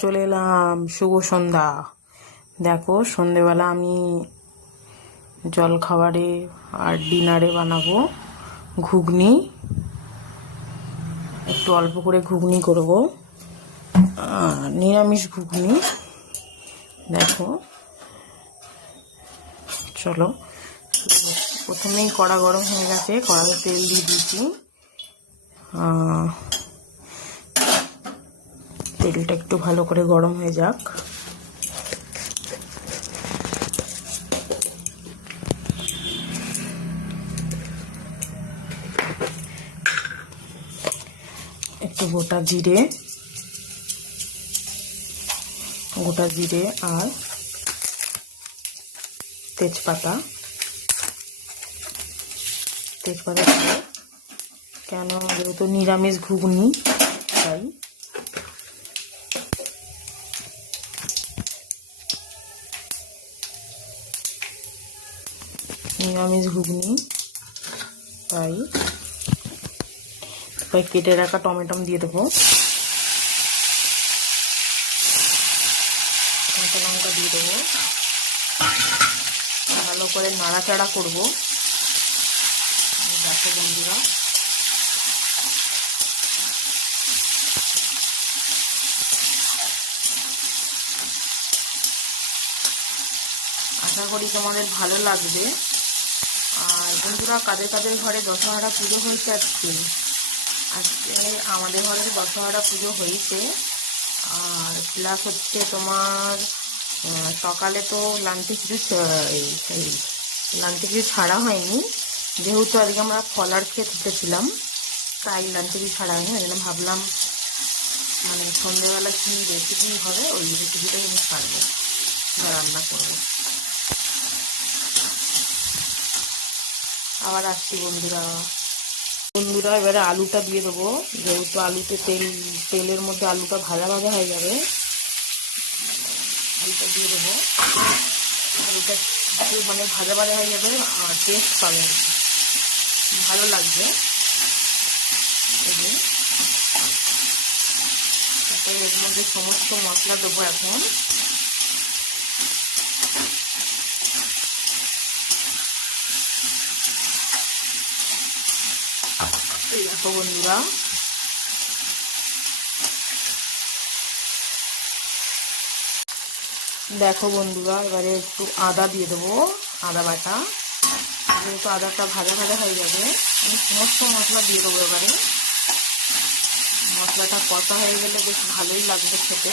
চলে এলাম, শুভ সন্ধ্যা। দেখো, সন্ধেবেলা আমি জল খাবারে আর ডিনারে বানাবো ঘুগনি। একটু অল্প করে ঘুগনি করব, নিরামিষ ঘুগনি। দেখো, চলো। প্রথমেই কড়া গরম হয়ে গেছে, কড়াতে তেল দিয়ে দিয়েছি। তেলটা একটু ভালো করে গরম হয়ে যাক। একটু গোটা জিরে আর তেজপাতা কেন, যেহেতু নিরামিষ ঘুগনি তাই। তাই কেটে রাখা টমেটো দিয়ে দেবো, কাঁচা লঙ্কা দিয়ে দেবো। ভালো করে নাড়াচাড়া করবো। দেখো বন্ধুরা, আশা করি তোমাদের ভালো লাগবে। আর বন্ধুরা, কাদের কাদের ঘরে দশহরা পুজো হয়েছে আজকে আমাদের ঘরে দশহরা পুজো হয়েছে। আর প্লাস হচ্ছে তোমার সকালে তো লাঞ্চে কিছু ছাড়া হয়নি, যেহেতু আজকে আমরা ফলার খেয়ে উঠেছিলাম, তাই লাঞ্চে কিছু ছাড়া হয়নি। ওই জন্য ভাবলাম মানে সন্ধ্যেবেলা কি রেসিপি হবে, ওই রেসিপিটাই আমি ছাড়বো বা রান্না করবো। আবার আসছি বন্ধুরা। এবারে আলুটা দিয়ে দেবো, যেহেতু আলুতে তেলের মধ্যে আলুটা ভাজা হয়ে যাবে। আলুটা দিয়ে দেবো, আলুটা মানে ভাজা হয়ে যাবে আর টেস্ট পাবে, ভালো লাগবে। এর মধ্যে সমস্ত মশলা দেবো এখন। দেখো বন্ধুরা, এবারে একটু আদা দিয়ে দেবো, আদা বাটা। যেহেতু আদাটা ভাজা হয়ে যাবে, আমি সমস্ত মশলা দিয়ে দেবো। এবারে মশলাটা কষা হয়ে গেলে বেশ ভালোই লাগবে খেতে।